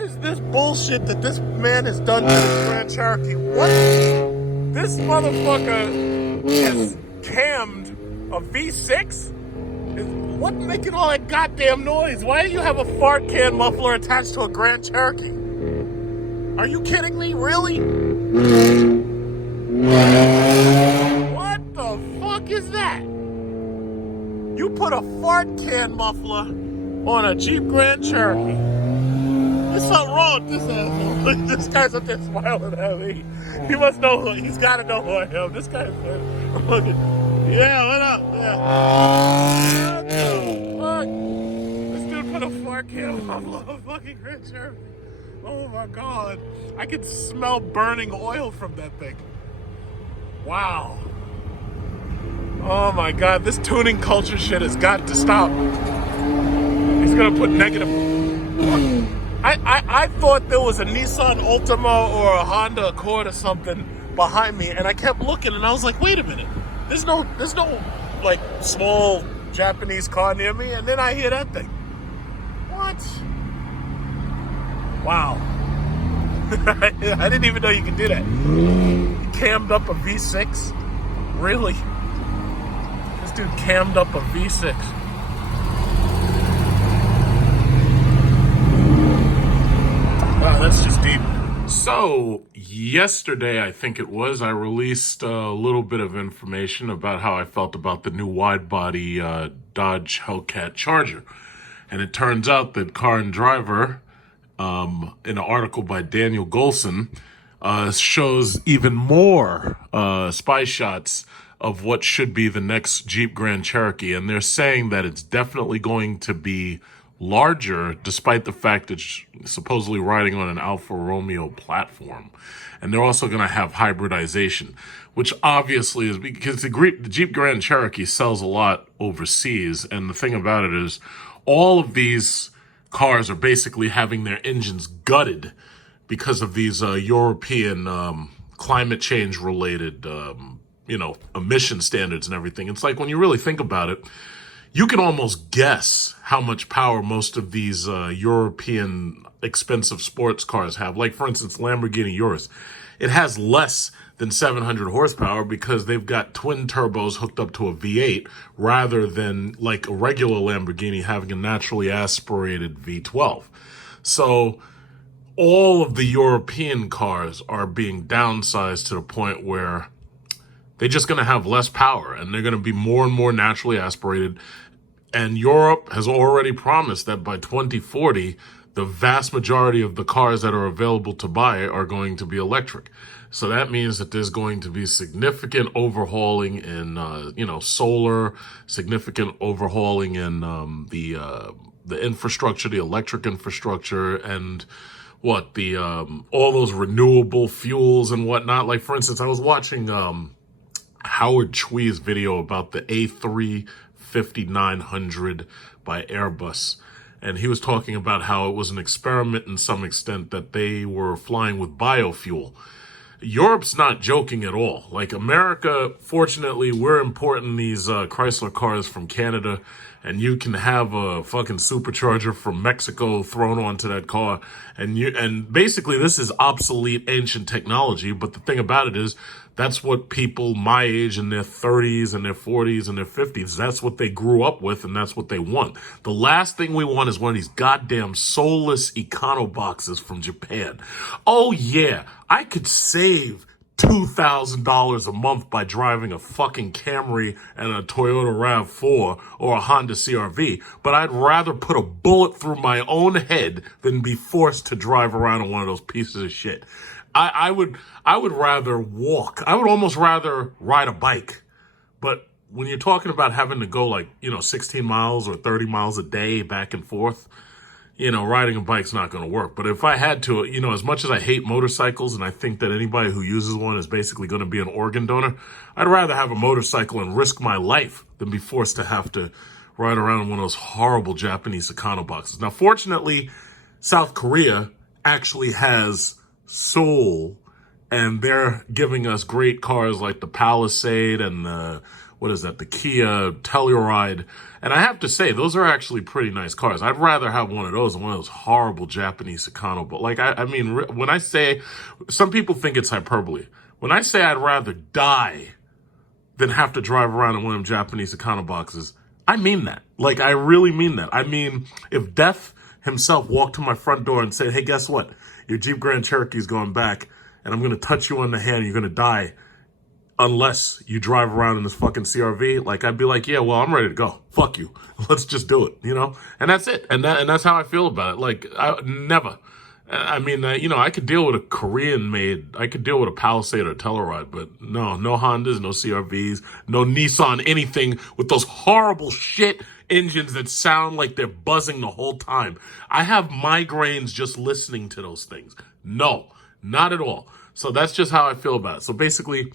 is this bullshit that this man has done to this Grand Cherokee? What? This motherfucker has cammed a V6? What's making all that goddamn noise? Why do you have a fart can muffler attached to a Grand Cherokee? Are you kidding me? Really? What the fuck is that? You put a fart can muffler on a Jeep Grand Cherokee. There's something wrong with this asshole. This guy's up there smiling at me. He must know who, he's gotta know who I am. This guy's fucking, yeah, what up? Yeah. What the fuck? This dude put a fart can muffler on a fucking Grand Cherokee. Oh my god. I can smell burning oil from that thing. Wow. Oh my god, this tuning culture shit has got to stop. He's gonna put negative. I thought there was a Nissan Altima or a Honda Accord or something behind me, and I kept looking, and I was like, wait a minute, there's no like small Japanese car near me, and then I hear that thing. What? Wow. I didn't even know you could do that. You cammed up a V6? Really? This dude cammed up a V6. Wow, that's just deep. So, yesterday, I think it was, I released a little bit of information about how I felt about the new wide-body Dodge Hellcat Charger. And it turns out that Car and Driver, in an article by Daniel Golson, shows even more spy shots of what should be the next Jeep Grand Cherokee. And they're saying that it's definitely going to be larger, despite the fact that it's supposedly riding on an Alfa Romeo platform. And they're also going to have hybridization, which obviously is because the Jeep Grand Cherokee sells a lot overseas. And the thing about it is all of these cars are basically having their engines gutted because of these European climate change related, emission standards and everything. It's like when you really think about it, you can almost guess how much power most of these European expensive sports cars have. Like, for instance, Lamborghini Urus. It has less than 700 horsepower because they've got twin turbos hooked up to a V8 rather than like a regular Lamborghini having a naturally aspirated V12. So all of the European cars are being downsized to the point where they're just going to have less power and they're going to be more and more naturally aspirated. And Europe has already promised that by 2040, the vast majority of the cars that are available to buy are going to be electric. So that means that there's going to be significant overhauling in, solar, significant overhauling in the infrastructure, the electric infrastructure, and all those renewable fuels and whatnot. Like, for instance, I was watching Howard Chewy's video about the A350-900 by Airbus. And he was talking about how it was an experiment in some extent that they were flying with biofuel. Europe's not joking at all. Like, America, fortunately, we're importing these Chrysler cars from Canada, and you can have a fucking supercharger from Mexico thrown onto that car. And basically this is obsolete ancient technology, but the thing about it is that's what people my age in their 30s and their 40s and their 50s, that's what they grew up with, and that's what they want. The last thing we want is one of these goddamn soulless econo boxes from Japan. Oh yeah, I could save $2,000 a month by driving a fucking Camry and a Toyota RAV4 or a Honda CRV, but I'd rather put a bullet through my own head than be forced to drive around in one of those pieces of shit. I would rather walk. I would almost rather ride a bike. But when you're talking about having to go 16 miles or 30 miles a day back and forth, riding a bike's not going to work. But if I had to, as much as I hate motorcycles and I think that anybody who uses one is basically going to be an organ donor, I'd rather have a motorcycle and risk my life than be forced to have to ride around in one of those horrible Japanese econo boxes. Now, fortunately, South Korea actually has soul, and they're giving us great cars like the Palisade and the what is that? The Kia Telluride. And I have to say, those are actually pretty nice cars. I'd rather have one of those than one of those horrible Japanese Econo. But like, I mean, when I say, some people think it's hyperbole. When I say I'd rather die than have to drive around in one of them Japanese Econo boxes, I mean that. Like, I really mean that. I mean, if Death himself walked to my front door and said, hey, guess what? Your Jeep Grand Cherokee is going back, and I'm going to touch you on the hand, and you're going to die unless you drive around in this fucking CRV, like, I'd be like, yeah, well, I'm ready to go. Fuck you. Let's just do it, you know? And that's it. And that's how I feel about it. Like, I never. I mean, you know, I could deal with a Korean-made, I could deal with a Palisade or a Telluride, but no Hondas, no CRVs, no Nissan, anything with those horrible shit engines that sound like they're buzzing the whole time. I have migraines just listening to those things. No, not at all. So that's just how I feel about it. So basically,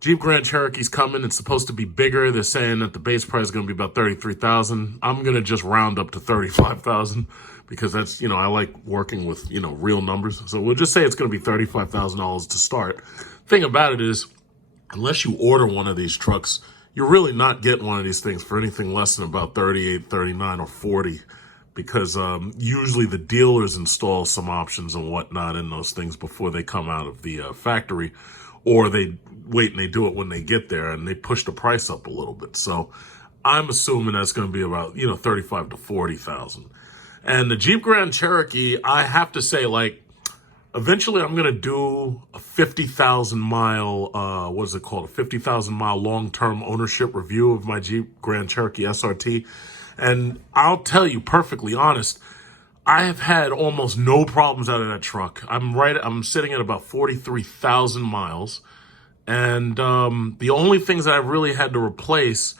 Jeep Grand Cherokee's coming. It's supposed to be bigger. They're saying that the base price is going to be about $33,000. I'm going to just round up to $35,000 because that's, you know, I like working with, you know, real numbers. So we'll just say it's going to be $35,000 to start. Thing about it is, unless you order one of these trucks, you're really not getting one of these things for anything less than about 38, 39, or 40. Because usually the dealers install some options and whatnot in those things before they come out of the factory, or they wait and they do it when they get there and they push the price up a little bit. So I'm assuming that's going to be about, you know, 35 to 40,000. And the Jeep Grand Cherokee, I have to say, like, eventually I'm going to do a 50,000 mile, what is it called? A 50,000 mile long-term ownership review of my Jeep Grand Cherokee SRT. And I'll tell you perfectly honest, I have had almost no problems out of that truck. I'm sitting at about 43,000 miles. And the only things that I've really had to replace,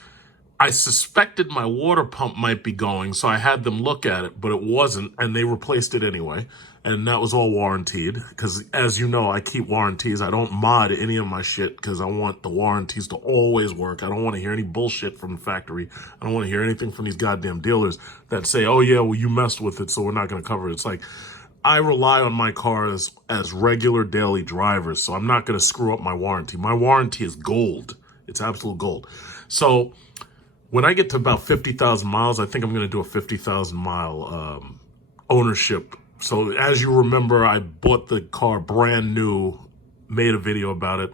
I suspected my water pump might be going, so I had them look at it, but it wasn't, and they replaced it anyway. And that was all warranted, because as you know, I keep warranties. I don't mod any of my shit because I want the warranties to always work. I don't want to hear any bullshit from the factory. I don't want to hear anything from these goddamn dealers that say, oh yeah, well, you messed with it, so we're not going to cover it. It's like, I rely on my cars as regular daily drivers, so I'm not going to screw up my warranty. My warranty is gold. It's absolute gold. So when I get to about 50,000 miles, I think I'm going to do a 50,000 mile ownership. So as you remember, I bought the car brand new, made a video about it,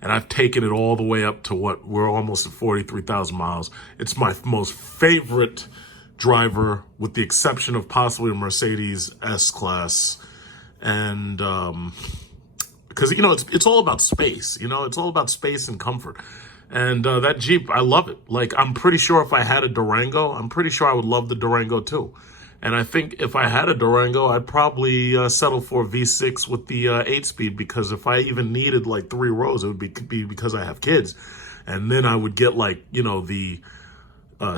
and I've taken it all the way up to we're almost at 43,000 miles. It's my most favorite driver, with the exception of possibly a Mercedes S-Class. And because, you know, it's all about space, you know, it's all about space and comfort. And that Jeep, I love it. Like, I'm pretty sure if I had a Durango, I'm pretty sure I would love the Durango too. And I think if I had a Durango, I'd probably settle for a V6 with the 8-speed, because if I even needed like 3 rows, it would be because I have kids. And then I would get, like, you know, the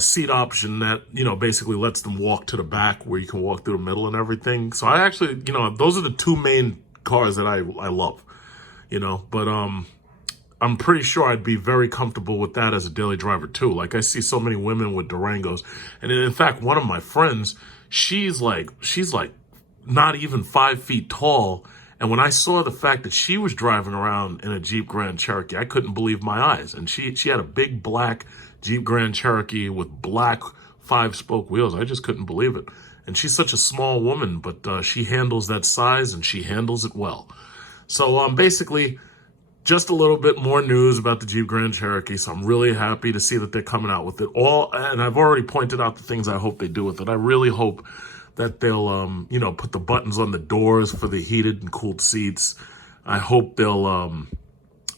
seat option that, you know, basically lets them walk to the back where you can walk through the middle and everything. So I actually, you know, those are the 2 main cars that I love, you know. But I'm pretty sure I'd be very comfortable with that as a daily driver too. Like, I see so many women with Durangos. And in fact, one of my friends, she's like not even 5 feet tall. And when I saw the fact that she was driving around in a Jeep Grand Cherokee, I couldn't believe my eyes. And she had a big black Jeep Grand Cherokee with black 5-spoke wheels. I just couldn't believe it. And she's such a small woman, but she handles that size, and she handles it well. So basically, just a little bit more news about the Jeep Grand Cherokee. So I'm really happy to see that they're coming out with it all. And I've already pointed out the things I hope they do with it. I really hope that they'll, you know, put the buttons on the doors for the heated and cooled seats. I hope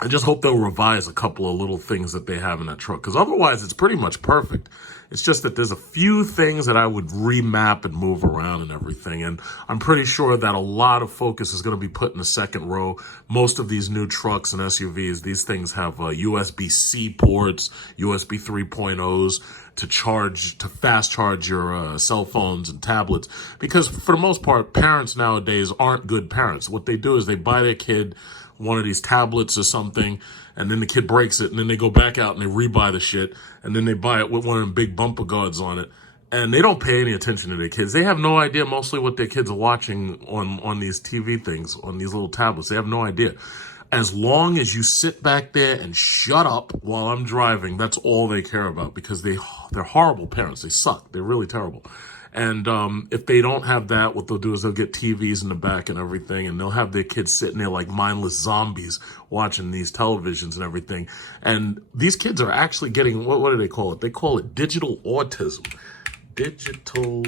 I just hope they'll revise a couple of little things that they have in that truck, because otherwise it's pretty much perfect. It's just that there's a few things that I would remap and move around and everything. And I'm pretty sure that a lot of focus is going to be put in the second row. Most of these new trucks and SUVs, these things have USB-C ports, USB 3.0s to fast charge your cell phones and tablets. Because for the most part, parents nowadays aren't good parents. What they do is they buy their kid one of these tablets or something, and then the kid breaks it, and then they go back out and they rebuy the shit, and then they buy it with one of them big bumper guards on it, and they don't pay any attention to their kids. They have no idea mostly what their kids are watching on these TV things, on these little tablets. They have no idea. as long as you sit back there and shut up while I'm driving, that's all they care about, because they're horrible parents. They suck. They're really terrible. And if they don't have that, what they'll do is they'll get TVs in the back and everything, and they'll have their kids sitting there like mindless zombies watching these televisions and everything. And these kids are actually getting, what do they call it? They call it digital autism. Digital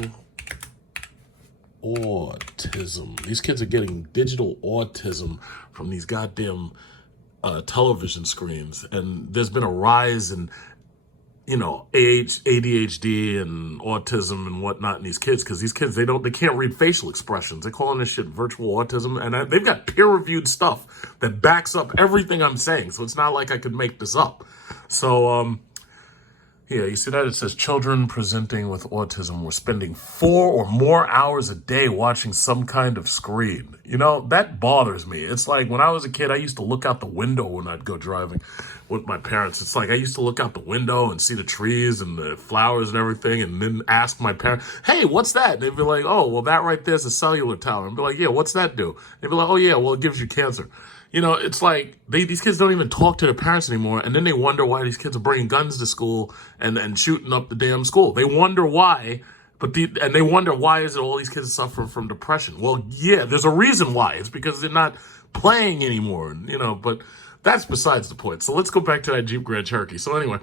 autism. These kids are getting digital autism from these goddamn television screens. And there's been a rise in, ADHD and autism and whatnot in these kids, because these kids, they can't read facial expressions. They're calling this shit virtual autism, and they've got peer-reviewed stuff that backs up everything I'm saying. So it's not like I could make this up. So, yeah, you see that? It says children presenting with autism were spending 4 or more hours a day watching some kind of screen. That bothers me. It's like when I was a kid, I used to look out the window when I'd go driving with my parents. It's like I used to look out the window and see the trees and the flowers and everything, and then ask my parents, hey, what's that? And they'd be like, oh, well, that right there's a cellular tower. And I'd be like, yeah, what's that do? They'd be like, oh, yeah, well, it gives you cancer. It's like these kids don't even talk to their parents anymore, and then they wonder why these kids are bringing guns to school and shooting up the damn school. They wonder why, and they wonder why is it all these kids suffering from depression. Well, yeah, there's a reason why. It's because they're not playing anymore, but that's besides the point. So let's go back to that Jeep Grand Cherokee. So anyway,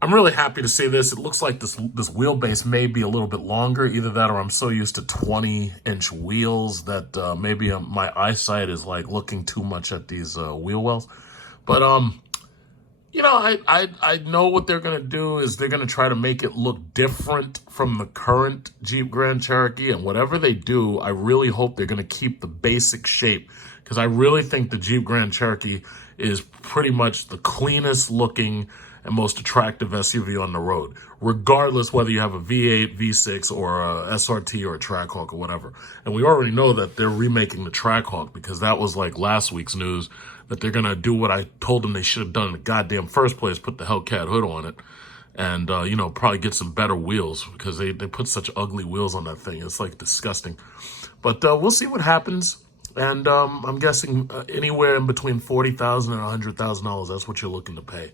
I'm really happy to see this. It looks like this wheelbase may be a little bit longer. Either that, or I'm so used to 20-inch wheels that maybe my eyesight is like looking too much at these wheel wells. But I know what they're gonna do is they're gonna try to make it look different from the current Jeep Grand Cherokee. And whatever they do, I really hope they're gonna keep the basic shape, because I really think the Jeep Grand Cherokee is pretty much the cleanest looking and most attractive SUV on the road, regardless whether you have a V8, V6, or a SRT or a Trackhawk or whatever. And we already know that they're remaking the Trackhawk, because that was like last week's news, that they're going to do what I told them they should have done in the goddamn first place, put the Hellcat hood on it, and, probably get some better wheels, because they put such ugly wheels on that thing. It's like disgusting. But we'll see what happens. And I'm guessing anywhere in between $40,000 and $100,000, that's what you're looking to pay.